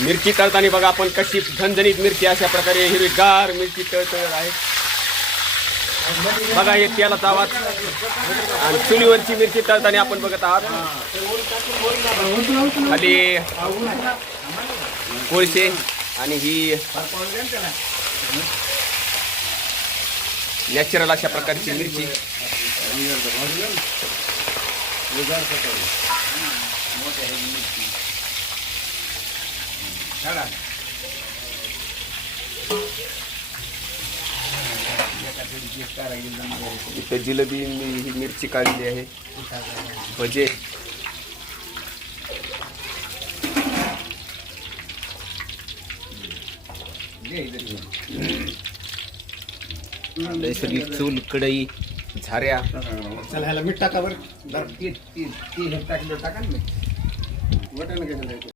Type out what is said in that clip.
मिरची तळताना बघा आपण कशी झणझणीत मिरची अशा प्रकारे हिरवीगार मिरची तळतळ आहे बघा. हे तेलाचा आवाज आणि चुलीवरची मिरची तळताना आपण बघत आहात. खाली कोळशे आणि ही नॅचरल अशा प्रकारची मिरची. इथं जिलेबी ही मिरची काढली आहे. भजे सगळी चूल कढई झाऱ्या. चला ह्याला मीठ टाका बरं. टाकलं टाका ना.